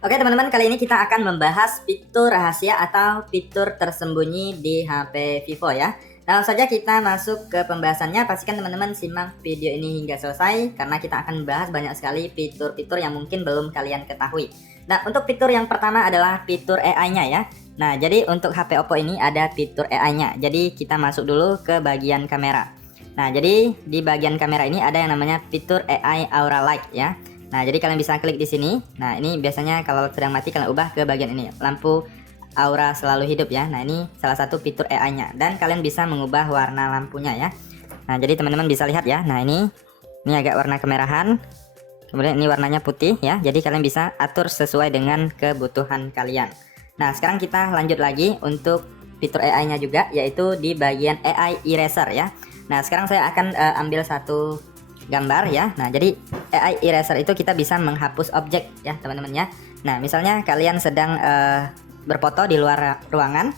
Oke teman-teman, kali ini kita akan membahas fitur rahasia atau fitur tersembunyi di HP Vivo ya. Langsung saja kita masuk ke pembahasannya. Pastikan teman-teman simak video ini hingga selesai karena kita akan membahas banyak sekali fitur-fitur yang mungkin belum kalian ketahui. Nah, untuk fitur yang pertama adalah fitur AI-nya ya. Nah, jadi untuk HP Oppo ini ada fitur AI-nya. Jadi kita masuk dulu ke bagian kamera. Nah, jadi di bagian kamera ini ada yang namanya fitur AI Aura Light ya. Nah, jadi kalian bisa klik di sini. Nah, ini biasanya kalau sedang mati kalian ubah ke bagian ini, lampu aura selalu hidup ya. Nah, ini salah satu fitur AI-nya dan kalian bisa mengubah warna lampunya ya. Nah, jadi teman-teman bisa lihat ya. Nah, ini agak warna kemerahan. Kemudian ini warnanya putih ya. Jadi kalian bisa atur sesuai dengan kebutuhan kalian. Nah, sekarang kita lanjut lagi untuk fitur AI-nya juga, yaitu di bagian AI Eraser ya. Nah, sekarang saya akan ambil satu gambar ya. Nah, jadi AI Eraser itu kita bisa menghapus objek ya teman-teman ya. Nah, misalnya kalian sedang berfoto di luar ruangan,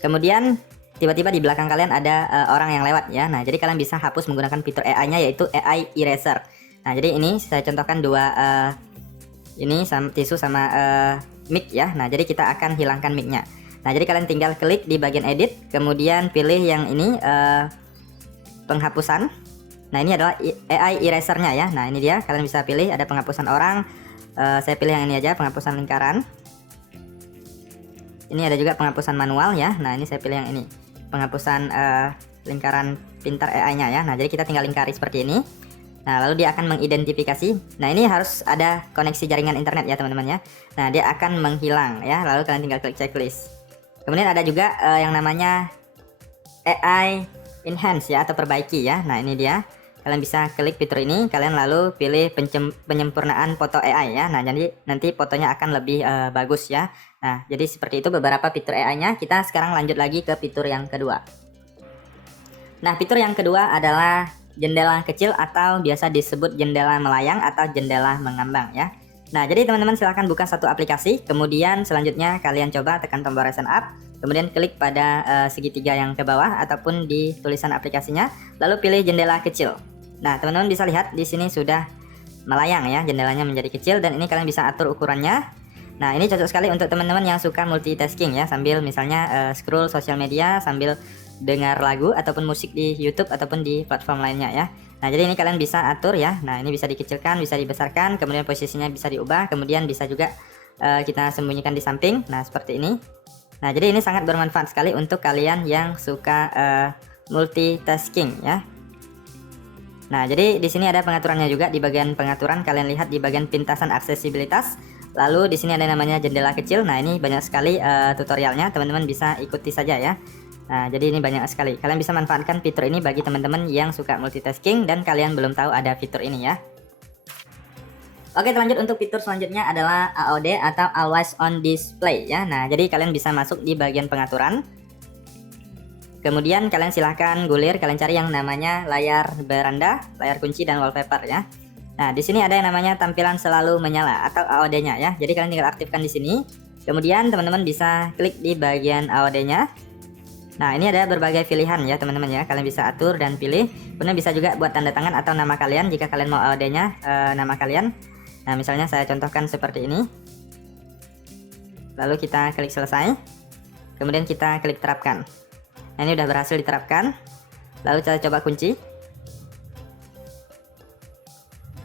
kemudian tiba-tiba di belakang kalian ada orang yang lewat ya. Nah, jadi kalian bisa hapus menggunakan fitur AI-nya, yaitu AI Eraser. Nah, jadi ini saya contohkan dua ini sama tisu sama mic ya. Nah, jadi kita akan hilangkan mic-nya. Nah, jadi kalian tinggal klik di bagian edit, kemudian pilih yang ini penghapusan. Nah, ini adalah AI erasernya ya. Nah, ini dia, kalian bisa pilih ada penghapusan orang. Saya pilih yang ini aja, penghapusan lingkaran. Ini ada juga penghapusan manual ya. Nah, ini saya pilih yang ini, penghapusan lingkaran pintar AI-nya ya. Nah, jadi kita tinggal lingkari seperti ini. Nah, lalu dia akan mengidentifikasi. Nah, ini harus ada koneksi jaringan internet ya teman-teman ya. Nah, dia akan menghilang ya. Lalu kalian tinggal klik checklist. Kemudian ada juga yang namanya AI enhance ya, atau perbaiki ya. Nah, ini dia. Kalian bisa klik fitur ini, kalian lalu pilih penyempurnaan foto AI ya. Nah, jadi nanti fotonya akan lebih bagus ya. Nah, jadi seperti itu beberapa fitur AI-nya. Kita sekarang lanjut lagi ke fitur yang kedua. Nah, fitur yang kedua adalah jendela kecil atau biasa disebut jendela melayang atau jendela mengambang ya. Nah, jadi teman-teman silahkan buka satu aplikasi, kemudian selanjutnya kalian coba tekan tombol recent app, kemudian klik pada segitiga yang ke bawah ataupun di tulisan aplikasinya, lalu pilih jendela kecil. Nah, teman-teman bisa lihat di sini sudah melayang ya, jendelanya menjadi kecil dan ini kalian bisa atur ukurannya. Nah, ini cocok sekali untuk teman-teman yang suka multitasking ya, sambil misalnya scroll sosial media sambil dengar lagu ataupun musik di YouTube ataupun di platform lainnya ya. Nah, jadi ini kalian bisa atur ya. Nah, ini bisa dikecilkan, bisa dibesarkan, kemudian posisinya bisa diubah, kemudian bisa juga kita sembunyikan di samping. Nah, seperti ini. Nah, jadi ini sangat bermanfaat sekali untuk kalian yang suka multitasking ya. Nah, jadi di sini ada pengaturannya juga. Di bagian pengaturan kalian lihat di bagian pintasan aksesibilitas. Lalu di sini ada namanya jendela kecil. Nah, ini banyak sekali tutorialnya. Teman-teman bisa ikuti saja ya. Nah, jadi ini banyak sekali. Kalian bisa manfaatkan fitur ini bagi teman-teman yang suka multitasking dan kalian belum tahu ada fitur ini ya. Oke, lanjut untuk fitur selanjutnya adalah AOD atau Always On Display ya. Nah, jadi kalian bisa masuk di bagian pengaturan. Kemudian kalian silahkan gulir, kalian cari yang namanya layar beranda, layar kunci dan wallpaper ya. Nah, di sini ada yang namanya tampilan selalu menyala atau AOD-nya ya. Jadi kalian tinggal aktifkan di sini. Kemudian teman-teman bisa klik di bagian AOD-nya. Nah, ini ada berbagai pilihan ya teman-teman ya. Kalian bisa atur dan pilih. Kemudian bisa juga buat tanda tangan atau nama kalian jika kalian mau AOD-nya nama kalian. Nah, misalnya saya contohkan seperti ini. Lalu kita klik selesai. Kemudian kita klik terapkan. Nah, ini udah berhasil diterapkan. Lalu saya coba kunci.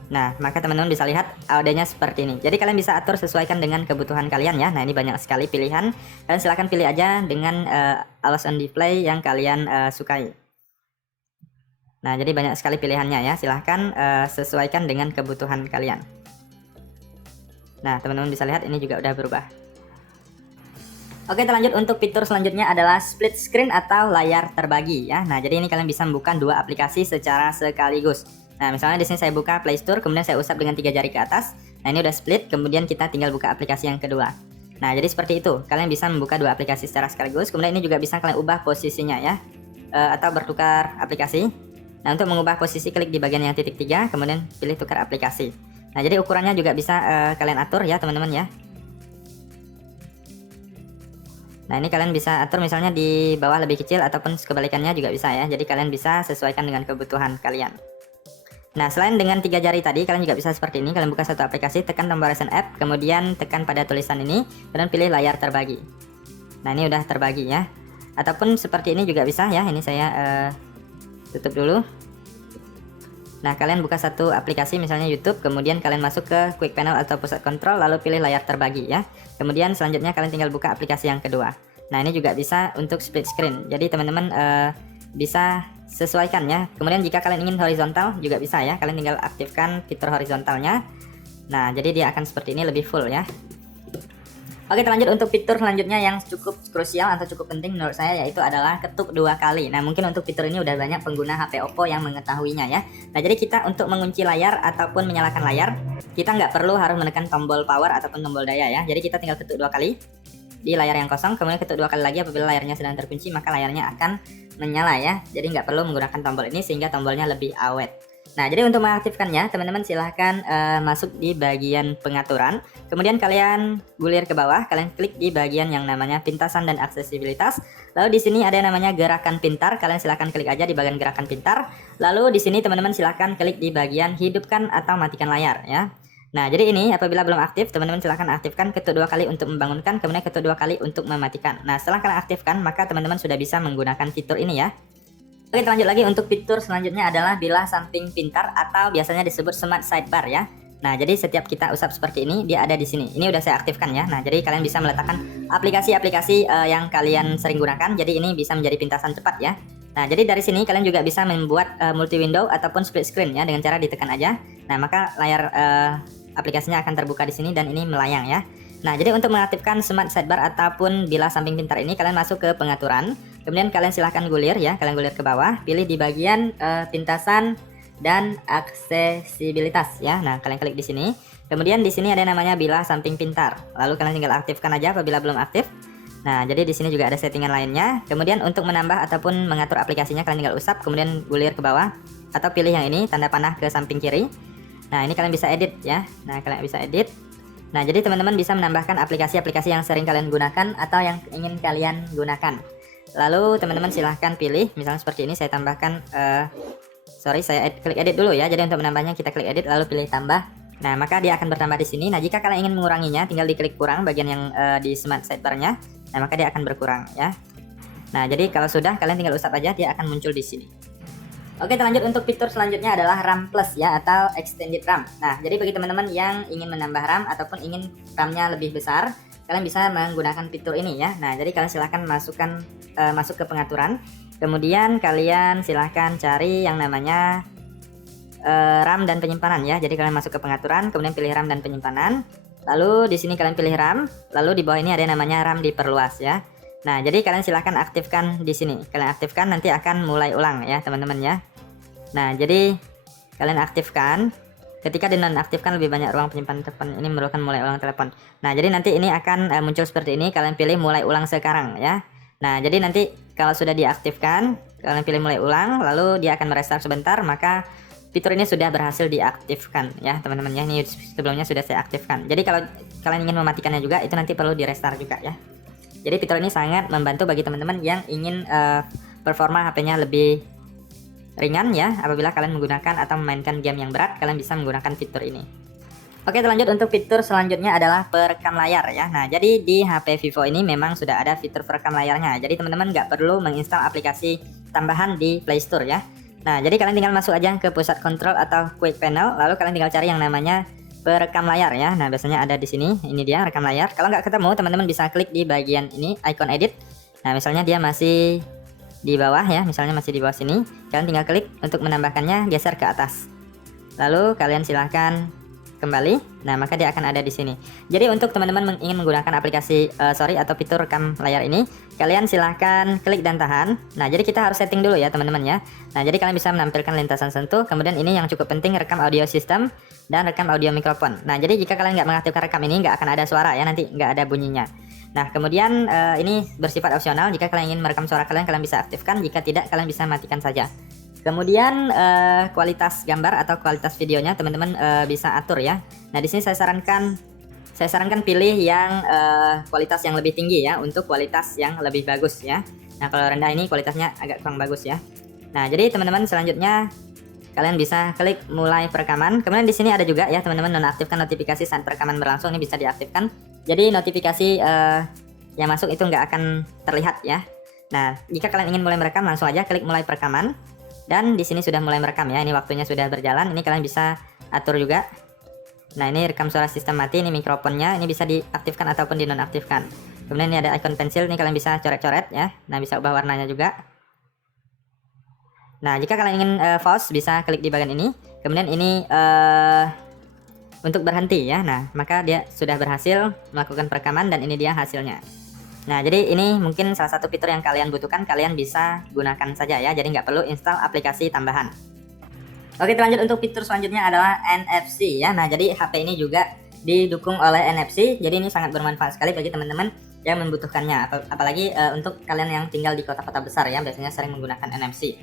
Nah, maka teman-teman bisa lihat AOD-nya seperti ini. Jadi kalian bisa atur sesuaikan dengan kebutuhan kalian ya. Nah, ini banyak sekali pilihan. Kalian silahkan pilih aja dengan Always On Display yang kalian sukai. Nah, jadi banyak sekali pilihannya ya. Silahkan sesuaikan dengan kebutuhan kalian. Nah, teman-teman bisa lihat ini juga udah berubah. Oke, kita lanjut untuk fitur selanjutnya adalah split screen atau layar terbagi ya. Nah, jadi ini kalian bisa membuka dua aplikasi secara sekaligus. Nah, misalnya di sini saya buka Play Store, kemudian saya usap dengan 3 jari ke atas. Nah, ini udah split, kemudian kita tinggal buka aplikasi yang kedua. Nah, jadi seperti itu. Kalian bisa membuka dua aplikasi secara sekaligus. Kemudian ini juga bisa kalian ubah posisinya ya. Atau bertukar aplikasi. Nah, untuk mengubah posisi klik di bagian yang titik 3, kemudian pilih tukar aplikasi. Nah, jadi ukurannya juga bisa kalian atur ya, teman-teman ya. Nah, ini kalian bisa atur misalnya di bawah lebih kecil ataupun kebalikannya juga bisa ya. Jadi kalian bisa sesuaikan dengan kebutuhan kalian. Nah, selain dengan 3 jari tadi, kalian juga bisa seperti ini. Kalian buka satu aplikasi, tekan tombol Recent App, kemudian tekan pada tulisan ini, dan pilih layar terbagi. Nah, ini udah terbagi ya. Ataupun seperti ini juga bisa ya. Ini saya tutup dulu. Nah, kalian buka satu aplikasi, misalnya YouTube, kemudian kalian masuk ke Quick Panel atau pusat kontrol, lalu pilih layar terbagi ya. Kemudian selanjutnya kalian tinggal buka aplikasi yang kedua. Nah, ini juga bisa untuk split screen. Jadi teman-teman bisa sesuaikan ya. Kemudian jika kalian ingin horizontal juga bisa ya. Kalian tinggal aktifkan fitur horizontalnya. Nah, jadi dia akan seperti ini, lebih full ya. Oke, lanjut untuk fitur selanjutnya yang cukup krusial atau cukup penting menurut saya, yaitu adalah ketuk 2 kali. Nah, mungkin untuk fitur ini udah banyak pengguna HP Oppo yang mengetahuinya ya. Nah, jadi kita untuk mengunci layar ataupun menyalakan layar, kita nggak perlu harus menekan tombol power ataupun tombol daya ya. Jadi kita tinggal ketuk 2 kali di layar yang kosong, kemudian ketuk 2 kali lagi apabila layarnya sedang terkunci, maka layarnya akan menyala ya. Jadi nggak perlu menggunakan tombol ini sehingga tombolnya lebih awet. Nah, jadi untuk mengaktifkannya, teman-teman silahkan masuk di bagian pengaturan. Kemudian kalian gulir ke bawah, kalian klik di bagian yang namanya pintasan dan aksesibilitas. Lalu di sini ada yang namanya gerakan pintar, kalian silahkan klik aja di bagian gerakan pintar. Lalu di sini teman-teman silahkan klik di bagian hidupkan atau matikan layar ya. Nah, jadi ini apabila belum aktif, teman-teman silahkan aktifkan, ketuk 2 kali untuk membangunkan, kemudian ketuk 2 kali untuk mematikan. Nah, setelah kalian aktifkan, maka teman-teman sudah bisa menggunakan fitur ini ya. Oke, lanjut lagi untuk fitur selanjutnya adalah bilah samping pintar atau biasanya disebut smart sidebar ya. Nah, jadi setiap kita usap seperti ini, dia ada di sini. Ini udah saya aktifkan ya. Nah, jadi kalian bisa meletakkan aplikasi-aplikasi yang kalian sering gunakan. Jadi ini bisa menjadi pintasan cepat ya. Nah, jadi dari sini kalian juga bisa membuat multi window ataupun split screen ya dengan cara ditekan aja. Nah, maka layar aplikasinya akan terbuka di sini dan ini melayang ya. Nah, jadi untuk mengaktifkan smart sidebar ataupun bilah samping pintar ini, kalian masuk ke pengaturan. Kemudian kalian silahkan gulir ya, kalian gulir ke bawah, pilih di bagian pintasan dan aksesibilitas ya. Nah, kalian klik di sini. Kemudian di sini ada namanya bilah samping pintar. Lalu kalian tinggal aktifkan aja apabila belum aktif. Nah, jadi di sini juga ada settingan lainnya. Kemudian untuk menambah ataupun mengatur aplikasinya, kalian tinggal usap, kemudian gulir ke bawah atau pilih yang ini, tanda panah ke samping kiri. Nah, ini kalian bisa edit ya. Nah, kalian bisa edit. Nah, jadi teman-teman bisa menambahkan aplikasi-aplikasi yang sering kalian gunakan atau yang ingin kalian gunakan. Lalu teman-teman silahkan pilih, misalnya seperti ini saya tambahkan, saya klik edit dulu ya. Jadi untuk menambahnya kita klik edit lalu pilih tambah. Nah, maka dia akan bertambah di sini. Nah, jika kalian ingin menguranginya, tinggal diklik kurang bagian yang di smart sidebar-nya. Nah, maka dia akan berkurang ya. Nah, jadi kalau sudah kalian tinggal usap aja, dia akan muncul di sini. Oke, lanjut untuk fitur selanjutnya adalah RAM Plus ya atau Extended RAM. Nah, jadi bagi teman-teman yang ingin menambah RAM ataupun ingin RAM-nya lebih besar, kalian bisa menggunakan fitur ini ya. Nah, jadi kalian silahkan masuk ke pengaturan. Kemudian kalian silahkan cari yang namanya RAM dan penyimpanan ya. Jadi kalian masuk ke pengaturan, kemudian pilih RAM dan penyimpanan. Lalu di sini kalian pilih RAM, lalu di bawah ini ada yang namanya RAM diperluas ya. Nah, jadi kalian silahkan aktifkan di sini. Kalian aktifkan, nanti akan mulai ulang ya, teman-teman ya. Nah, jadi kalian aktifkan. Ketika dinonaktifkan lebih banyak ruang penyimpanan telepon, ini memerlukan mulai ulang telepon. Nah, jadi nanti ini akan muncul seperti ini. Kalian pilih mulai ulang sekarang ya. Nah, jadi nanti kalau sudah diaktifkan, kalian pilih mulai ulang, lalu dia akan merestart sebentar, maka fitur ini sudah berhasil diaktifkan ya, teman-teman ya. Ini sebelumnya sudah saya aktifkan. Jadi kalau kalian ingin mematikannya juga, itu nanti perlu di restart juga ya. Jadi fitur ini sangat membantu bagi teman-teman yang ingin performa HP-nya lebih ringan ya. Apabila kalian menggunakan atau memainkan game yang berat, kalian bisa menggunakan fitur ini. Oke, lanjut untuk fitur selanjutnya adalah perekam layar ya. Nah, jadi di HP Vivo ini memang sudah ada fitur perekam layarnya. Jadi teman-teman nggak perlu menginstal aplikasi tambahan di Play Store ya. Nah, jadi kalian tinggal masuk aja ke pusat kontrol atau Quick Panel, lalu kalian tinggal cari yang namanya perekam layar ya. Nah, biasanya ada di sini. Ini dia rekam layar. Kalau nggak ketemu, teman-teman bisa klik di bagian ini, icon edit. Nah, misalnya dia masih di bawah ya, misalnya masih di bawah sini. Kalian tinggal klik untuk menambahkannya, geser ke atas. Lalu kalian silahkan kembali. Nah, maka dia akan ada di sini. Jadi untuk teman-teman ingin menggunakan aplikasi atau fitur rekam layar ini, kalian silahkan klik dan tahan. Nah, jadi kita harus setting dulu ya, teman-teman ya. Nah, jadi kalian bisa menampilkan lintasan sentuh. Kemudian ini yang cukup penting, rekam audio system dan rekam audio mikrofon. Nah, jadi jika kalian nggak mengaktifkan rekam ini, nggak akan ada suara ya, nanti nggak ada bunyinya. Nah, kemudian ini bersifat opsional. Jika kalian ingin merekam suara kalian bisa aktifkan. Jika tidak, kalian bisa matikan saja. Kemudian kualitas gambar atau kualitas videonya teman-teman bisa atur ya. Nah, di sini saya sarankan pilih yang kualitas yang lebih tinggi ya, untuk kualitas yang lebih bagus ya. Nah, kalau rendah ini kualitasnya agak kurang bagus ya. Nah, jadi teman-teman selanjutnya kalian bisa klik mulai perekaman. Kemudian di sini ada juga ya teman-teman, nonaktifkan notifikasi saat perekaman berlangsung, ini bisa diaktifkan. Jadi notifikasi yang masuk itu nggak akan terlihat ya. Nah, jika kalian ingin mulai merekam, langsung aja klik mulai perekaman. Dan di sini sudah mulai merekam ya. Ini waktunya sudah berjalan. Ini kalian bisa atur juga. Nah, ini rekam suara sistem mati, ini mikrofonnya, ini bisa diaktifkan ataupun dinonaktifkan. Kemudian ini ada icon pensil, ini kalian bisa coret-coret ya. Nah, bisa ubah warnanya juga. Nah, jika kalian ingin pause, bisa klik di bagian ini. Kemudian ini untuk berhenti ya. Nah, maka dia sudah berhasil melakukan perekaman dan ini dia hasilnya. Nah, jadi ini mungkin salah satu fitur yang kalian butuhkan, kalian bisa gunakan saja ya. Jadi nggak perlu install aplikasi tambahan. Oke, lanjut untuk fitur selanjutnya adalah NFC ya. Nah, jadi HP ini juga didukung oleh NFC. Jadi ini sangat bermanfaat sekali bagi teman-teman yang membutuhkannya. Apalagi untuk kalian yang tinggal di kota-kota besar ya, biasanya sering menggunakan NFC.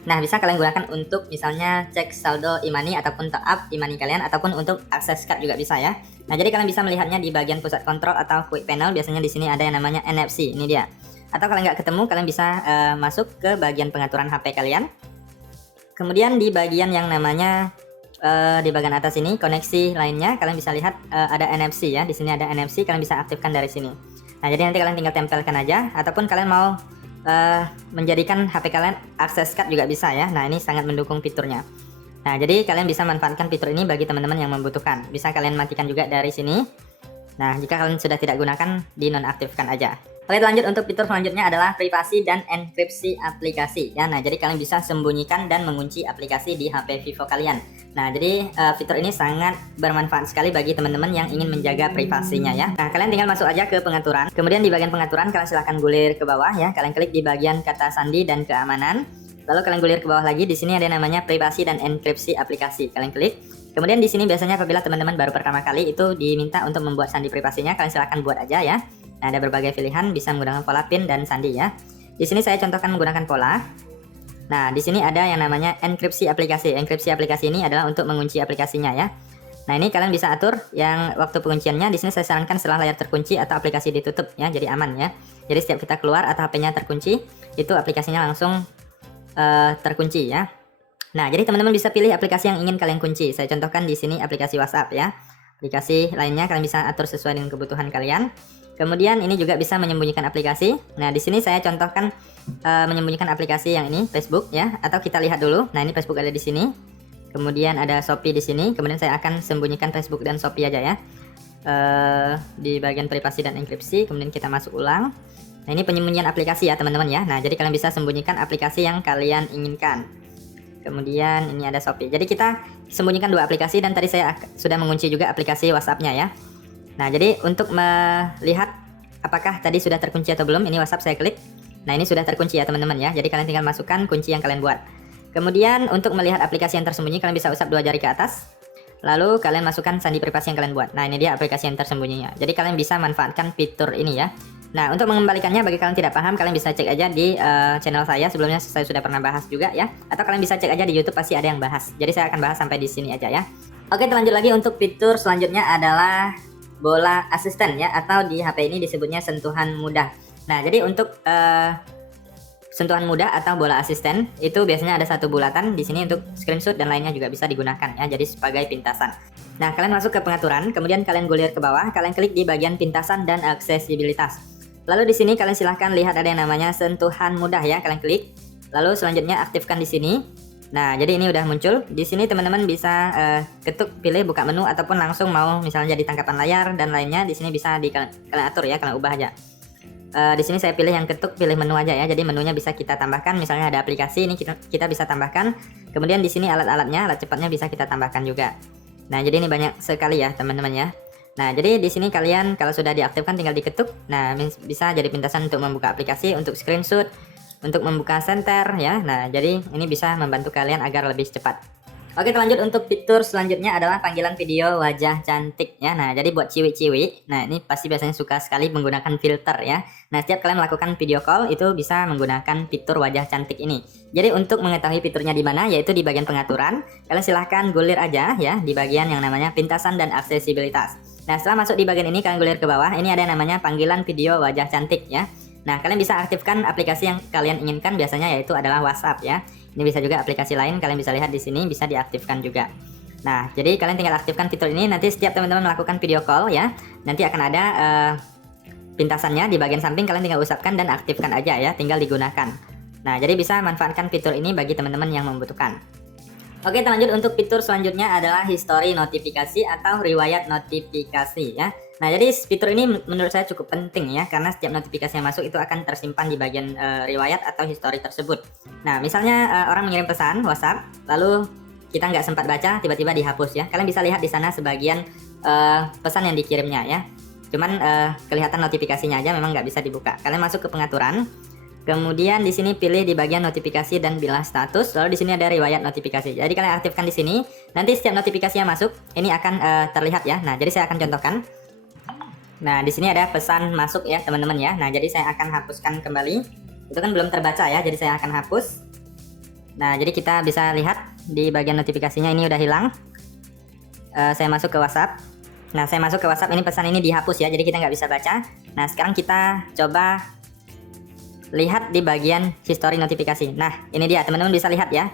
Nah, bisa kalian gunakan untuk misalnya cek saldo e-money ataupun top up e-money kalian, ataupun untuk akses card juga bisa ya. Nah, jadi kalian bisa melihatnya di bagian pusat kontrol atau quick panel. Biasanya di sini ada yang namanya NFC, ini dia. Atau kalau nggak ketemu, kalian bisa masuk ke bagian pengaturan HP kalian. Kemudian di bagian yang namanya di bagian atas ini koneksi lainnya, kalian bisa lihat ada NFC ya. Di sini ada NFC, kalian bisa aktifkan dari sini. Nah, jadi nanti kalian tinggal tempelkan aja, ataupun kalian mau menjadikan HP kalian akses card juga bisa ya. Nah, ini sangat mendukung fiturnya. Nah, jadi kalian bisa manfaatkan fitur ini bagi teman-teman yang membutuhkan. Bisa kalian matikan juga dari sini. Nah, jika kalian sudah tidak gunakan, dinonaktifkan aja. Oke, lanjut untuk fitur selanjutnya adalah privasi dan enkripsi aplikasi ya. Nah, jadi kalian bisa sembunyikan dan mengunci aplikasi di HP Vivo kalian. Nah, jadi fitur ini sangat bermanfaat sekali bagi teman-teman yang ingin menjaga privasinya ya. Nah, kalian tinggal masuk aja ke pengaturan. Kemudian di bagian pengaturan kalian silahkan gulir ke bawah ya. Kalian klik di bagian kata sandi dan keamanan. Lalu kalian gulir ke bawah lagi. Di sini ada namanya privasi dan enkripsi aplikasi. Kalian klik. Kemudian di sini biasanya apabila teman-teman baru pertama kali itu diminta untuk membuat sandi privasinya, kalian silahkan buat aja ya. Nah, ada berbagai pilihan, bisa menggunakan pola pin dan sandi ya. Di sini saya contohkan menggunakan pola. Nah, di sini ada yang namanya enkripsi aplikasi. Enkripsi aplikasi ini adalah untuk mengunci aplikasinya ya. Nah, ini kalian bisa atur yang waktu pengunciannya. Di sini saya sarankan setelah layar terkunci atau aplikasi ditutup ya, jadi aman ya. Jadi setiap kita keluar atau HP-nya terkunci, itu aplikasinya langsung terkunci ya. Nah, jadi teman-teman bisa pilih aplikasi yang ingin kalian kunci. Saya contohkan di sini aplikasi WhatsApp ya. Aplikasi lainnya kalian bisa atur sesuai dengan kebutuhan kalian. Kemudian ini juga bisa menyembunyikan aplikasi. Nah, di sini saya contohkan menyembunyikan aplikasi yang ini, Facebook ya. Atau kita lihat dulu. Nah, ini Facebook ada di sini. Kemudian ada Shopee di sini. Kemudian saya akan sembunyikan Facebook dan Shopee aja ya. Di bagian privasi dan enkripsi. Kemudian kita masuk ulang. Nah, ini penyembunyian aplikasi ya teman-teman ya. Nah, jadi kalian bisa sembunyikan aplikasi yang kalian inginkan. Kemudian ini ada Shopee. Jadi kita sembunyikan dua aplikasi, dan tadi saya sudah mengunci juga aplikasi WhatsApp-nya ya. Nah, jadi untuk melihat apakah tadi sudah terkunci atau belum, ini WhatsApp saya klik. Nah, ini sudah terkunci ya teman-teman ya. Jadi kalian tinggal masukkan kunci yang kalian buat. Kemudian untuk melihat aplikasi yang tersembunyi, kalian bisa usap dua jari ke atas. Lalu kalian masukkan sandi privasi yang kalian buat. Nah, ini dia aplikasi yang tersembunyinya. Jadi kalian bisa manfaatkan fitur ini ya. Nah, untuk mengembalikannya bagi kalian tidak paham, kalian bisa cek aja di channel saya. Sebelumnya saya sudah pernah bahas juga ya. Atau kalian bisa cek aja di YouTube, pasti ada yang bahas. Jadi saya akan bahas sampai di sini aja ya. Oke, lanjut lagi untuk fitur selanjutnya adalah bola asisten ya, atau di HP ini disebutnya sentuhan mudah. Nah, jadi untuk sentuhan mudah atau bola asisten itu biasanya ada satu bulatan di sini untuk screenshot dan lainnya juga bisa digunakan ya, jadi sebagai pintasan. Nah, kalian masuk ke pengaturan, kemudian kalian gulir ke bawah, kalian klik di bagian pintasan dan aksesibilitas. Lalu di sini kalian silahkan lihat ada yang namanya sentuhan mudah ya, kalian klik. Lalu selanjutnya aktifkan di sini. Nah, jadi ini udah muncul. Di sini teman-teman bisa ketuk pilih buka menu, ataupun langsung mau misalnya jadi tangkapan layar dan lainnya. Di sini bisa kalian atur ya, kalian ubah aja. Di sini saya pilih yang ketuk pilih menu aja ya. Jadi menunya bisa kita tambahkan. Misalnya ada aplikasi, ini kita bisa tambahkan. Kemudian di sini alat-alatnya, alat cepatnya bisa kita tambahkan juga. Nah, jadi ini banyak sekali ya teman-teman ya. Nah, jadi di sini kalian kalau sudah diaktifkan tinggal diketuk. Nah, bisa jadi pintasan untuk membuka aplikasi, untuk screenshot, untuk membuka senter ya. Nah, jadi ini bisa membantu kalian agar lebih cepat. Oke, lanjut untuk fitur selanjutnya adalah panggilan video wajah cantik ya. Nah, jadi buat ciwi-ciwi, nah ini pasti biasanya suka sekali menggunakan filter ya. Nah, setiap kalian melakukan video call itu bisa menggunakan fitur wajah cantik ini. Jadi untuk mengetahui fiturnya di mana, yaitu di bagian pengaturan, kalian silahkan gulir aja ya di bagian yang namanya pintasan dan aksesibilitas. Nah, setelah masuk di bagian ini kalian gulir ke bawah, ini ada yang namanya panggilan video wajah cantik ya. Nah, kalian bisa aktifkan aplikasi yang kalian inginkan, biasanya yaitu adalah WhatsApp ya. Ini bisa juga aplikasi lain, kalian bisa lihat di sini bisa diaktifkan juga. Nah, jadi kalian tinggal aktifkan fitur ini, nanti setiap teman-teman melakukan video call ya, nanti akan ada pintasannya di bagian samping, kalian tinggal usapkan dan aktifkan aja ya, tinggal digunakan. Nah, jadi bisa manfaatkan fitur ini bagi teman-teman yang membutuhkan. Oke, lanjut untuk fitur selanjutnya adalah history notifikasi atau riwayat notifikasi ya. Nah, jadi fitur ini menurut saya cukup penting ya, karena setiap notifikasi yang masuk itu akan tersimpan di bagian riwayat atau history tersebut. Nah, misalnya orang mengirim pesan WhatsApp, lalu kita nggak sempat baca, tiba-tiba dihapus ya. Kalian bisa lihat di sana sebagian pesan yang dikirimnya ya. Cuman kelihatan notifikasinya aja, memang nggak bisa dibuka. Kalian masuk ke pengaturan. Kemudian di sini pilih di bagian notifikasi dan bilas status, lalu di sini ada riwayat notifikasi. Jadi kalian aktifkan di sini, nanti setiap notifikasi yang masuk ini akan terlihat ya. Nah, jadi saya akan contohkan. Nah, di sini ada pesan masuk ya, teman-teman ya. Nah, jadi saya akan hapuskan kembali. Itu kan belum terbaca ya, jadi saya akan hapus. Nah, jadi kita bisa lihat di bagian notifikasinya ini udah hilang. Saya masuk ke WhatsApp. Nah, saya masuk ke WhatsApp, ini pesan ini dihapus ya, jadi kita nggak bisa baca. Nah, sekarang kita coba lihat di bagian history notifikasi. Nah, ini dia, teman-teman bisa lihat ya.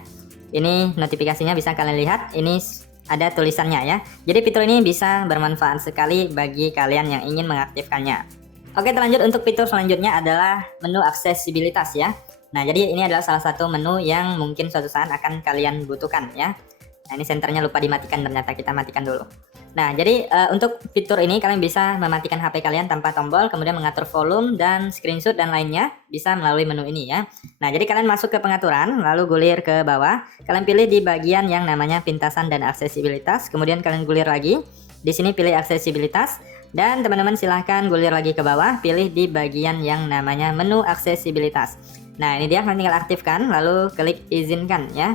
Ini notifikasinya bisa kalian lihat. Ini ada tulisannya ya. Jadi fitur ini bisa bermanfaat sekali bagi kalian yang ingin mengaktifkannya. Oke, lanjut untuk fitur selanjutnya adalah menu aksesibilitas ya. Nah, jadi ini adalah salah satu menu yang mungkin suatu saat akan kalian butuhkan ya. Nah, ini senternya lupa dimatikan, ternyata kita matikan dulu. Nah, jadi untuk fitur ini kalian bisa mematikan HP kalian tanpa tombol, kemudian mengatur volume dan screenshot dan lainnya bisa melalui menu ini ya. Nah, jadi kalian masuk ke pengaturan, lalu gulir ke bawah, kalian pilih di bagian yang namanya pintasan dan aksesibilitas, kemudian kalian gulir lagi. Di sini pilih aksesibilitas dan teman-teman silahkan gulir lagi ke bawah, pilih di bagian yang namanya menu aksesibilitas. Nah, ini dia, kalian tinggal aktifkan, lalu klik izinkan ya.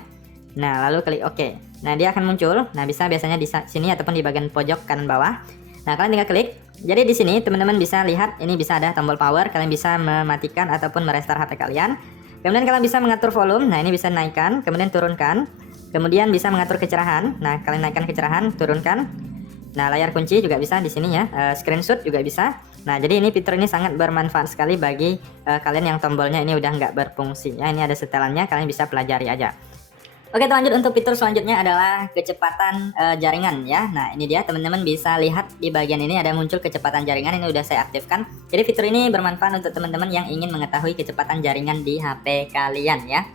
Nah, lalu klik OK. Nah, dia akan muncul. Nah, bisa biasanya di sini ataupun di bagian pojok kanan bawah. Nah, kalian tinggal klik. Jadi di sini teman-teman bisa lihat ini bisa ada tombol power. Kalian bisa mematikan ataupun merestart HP kalian. Kemudian kalian bisa mengatur volume. Nah, ini bisa naikkan, kemudian turunkan. Kemudian bisa mengatur kecerahan. Nah, kalian naikkan kecerahan, turunkan. Nah, layar kunci juga bisa di sini ya. Screenshot juga bisa. Nah, jadi ini fitur ini sangat bermanfaat sekali bagi kalian yang tombolnya ini udah nggak berfungsi ya. Ini ada setelannya, kalian bisa pelajari aja. Oke, lanjut untuk fitur selanjutnya adalah kecepatan jaringan ya. Nah, ini dia, teman-teman bisa lihat di bagian ini ada muncul kecepatan jaringan, ini udah saya aktifkan. Jadi fitur ini bermanfaat untuk teman-teman yang ingin mengetahui kecepatan jaringan di HP kalian ya.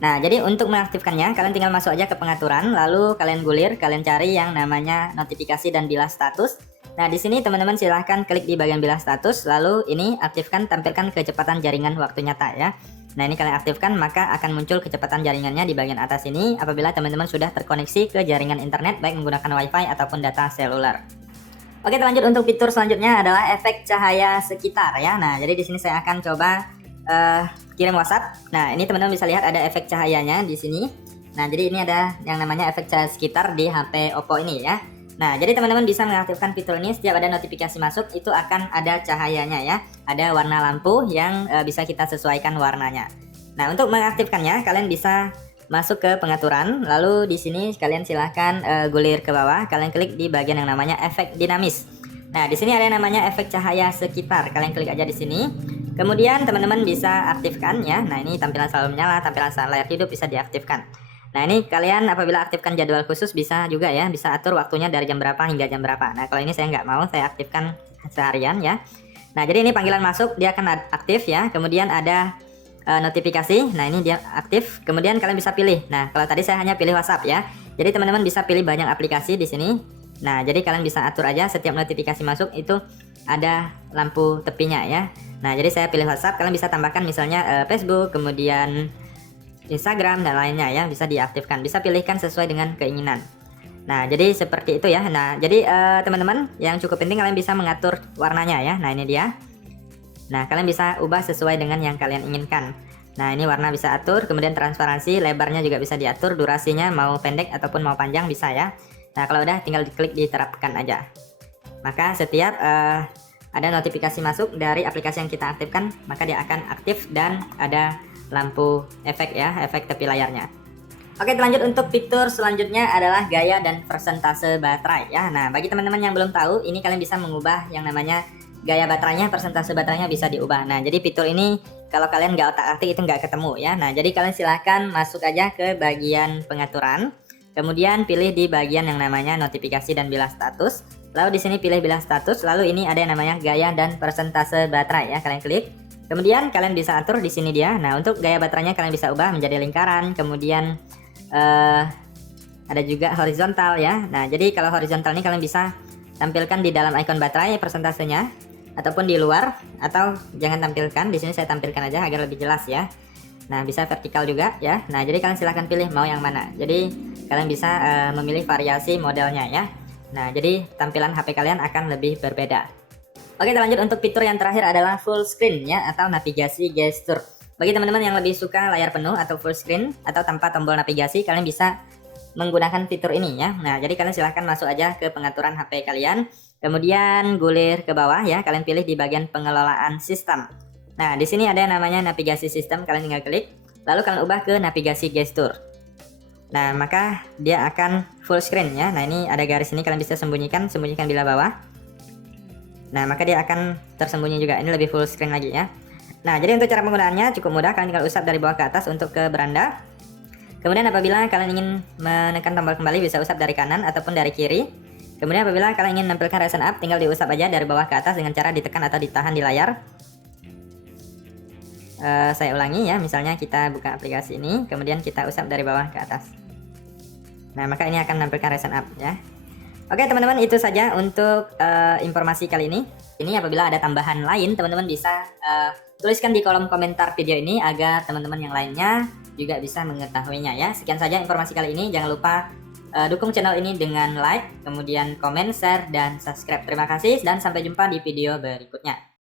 Nah, jadi untuk mengaktifkannya kalian tinggal masuk aja ke pengaturan, lalu kalian gulir, kalian cari yang namanya notifikasi dan bilas status. Nah, di sini teman-teman silahkan klik di bagian bilas status, lalu ini aktifkan tampilkan kecepatan jaringan waktu nyata ya. Nah, ini kalian aktifkan, maka akan muncul kecepatan jaringannya di bagian atas ini apabila teman-teman sudah terkoneksi ke jaringan internet baik menggunakan WiFi ataupun data seluler. Oke, lanjut untuk fitur selanjutnya adalah efek cahaya sekitar ya. Nah, jadi di sini saya akan coba kirim WhatsApp. Nah, ini teman-teman bisa lihat ada efek cahayanya di sini. Nah, jadi ini ada yang namanya efek cahaya sekitar di HP Oppo ini ya. Nah, jadi teman-teman bisa mengaktifkan fitur ini, setiap ada notifikasi masuk itu akan ada cahayanya ya. Ada warna lampu yang bisa kita sesuaikan warnanya. Nah, untuk mengaktifkannya kalian bisa masuk ke pengaturan, lalu di sini kalian silahkan gulir ke bawah, kalian klik di bagian yang namanya efek dinamis. Nah, di sini ada yang namanya efek cahaya sekitar, kalian klik aja di sini. Kemudian teman-teman bisa aktifkan ya. Nah, ini tampilan selalu menyala, tampilan saat layar hidup bisa diaktifkan. Nah, ini kalian apabila aktifkan jadwal khusus bisa juga ya, bisa atur waktunya dari jam berapa hingga jam berapa. Nah, kalau ini saya nggak mau, saya aktifkan seharian ya. Nah, jadi ini panggilan masuk, dia akan aktif ya. Kemudian ada notifikasi, nah ini dia aktif. Kemudian kalian bisa pilih. Nah, kalau tadi saya hanya pilih WhatsApp ya. Jadi teman-teman bisa pilih banyak aplikasi di sini. Nah, jadi kalian bisa atur aja setiap notifikasi masuk itu ada lampu tepinya ya. Nah, jadi saya pilih WhatsApp, kalian bisa tambahkan misalnya Facebook, kemudian Instagram dan lainnya ya, bisa diaktifkan, bisa pilihkan sesuai dengan keinginan. Nah, jadi seperti itu ya. Nah, jadi teman-teman yang cukup penting kalian bisa mengatur warnanya ya. Nah, ini dia. Nah, kalian bisa ubah sesuai dengan yang kalian inginkan. Nah, ini warna bisa atur, kemudian transparansi, lebarnya juga bisa diatur, durasinya mau pendek ataupun mau panjang bisa ya. Nah, kalau udah tinggal diklik diterapkan aja. Maka setiap ada notifikasi masuk dari aplikasi yang kita aktifkan, maka dia akan aktif dan ada lampu efek ya, efek tepi layarnya. Oke, lanjut untuk fitur selanjutnya adalah gaya dan persentase baterai ya. Nah, bagi teman-teman yang belum tahu, ini kalian bisa mengubah yang namanya gaya baterainya, persentase baterainya bisa diubah. Nah, jadi fitur ini kalau kalian nggak otak-atik itu nggak ketemu ya. Nah, jadi kalian silahkan masuk aja ke bagian pengaturan, kemudian pilih di bagian yang namanya notifikasi dan bilah status. Lalu di sini pilih bilah status, lalu ini ada yang namanya gaya dan persentase baterai ya, kalian klik. Kemudian kalian bisa atur di sini dia. Nah, untuk gaya baterainya kalian bisa ubah menjadi lingkaran, kemudian ada juga horizontal ya. Nah, jadi kalau horizontal ini kalian bisa tampilkan di dalam icon baterai persentasenya, ataupun di luar, atau jangan tampilkan. Di sini saya tampilkan aja agar lebih jelas ya. Nah, bisa vertikal juga ya. Nah, jadi kalian silahkan pilih mau yang mana. Jadi kalian bisa memilih variasi modelnya ya. Nah, jadi tampilan HP kalian akan lebih berbeda. Oke, kita lanjut untuk fitur yang terakhir adalah full screen ya, atau navigasi gestur. Bagi teman-teman yang lebih suka layar penuh atau full screen atau tanpa tombol navigasi, kalian bisa menggunakan fitur ini ya. Nah, jadi kalian silahkan masuk aja ke pengaturan HP kalian, kemudian gulir ke bawah ya, kalian pilih di bagian pengelolaan sistem. Nah, di sini ada yang namanya navigasi sistem, kalian tinggal klik, lalu kalian ubah ke navigasi gestur. Nah, maka dia akan full screen ya. Nah, ini ada garis ini, kalian bisa sembunyikan bila bawah. Nah, maka dia akan tersembunyi juga. Ini lebih full screen lagi ya. Nah, jadi untuk cara penggunaannya cukup mudah, kalian tinggal usap dari bawah ke atas untuk ke beranda. Kemudian apabila kalian ingin menekan tombol kembali, bisa usap dari kanan ataupun dari kiri. Kemudian apabila kalian ingin menampilkan Ryzen up, tinggal diusap aja dari bawah ke atas dengan cara ditekan atau ditahan di layar. Saya ulangi ya, misalnya kita buka aplikasi ini, kemudian kita usap dari bawah ke atas. Nah, maka ini akan menampilkan Ryzen up ya. Oke teman-teman, itu saja untuk informasi kali ini. Ini apabila ada tambahan lain, teman-teman bisa tuliskan di kolom komentar video ini agar teman-teman yang lainnya juga bisa mengetahuinya ya. Sekian saja informasi kali ini. Jangan lupa dukung channel ini dengan like, kemudian komen, share, dan subscribe. Terima kasih dan sampai jumpa di video berikutnya.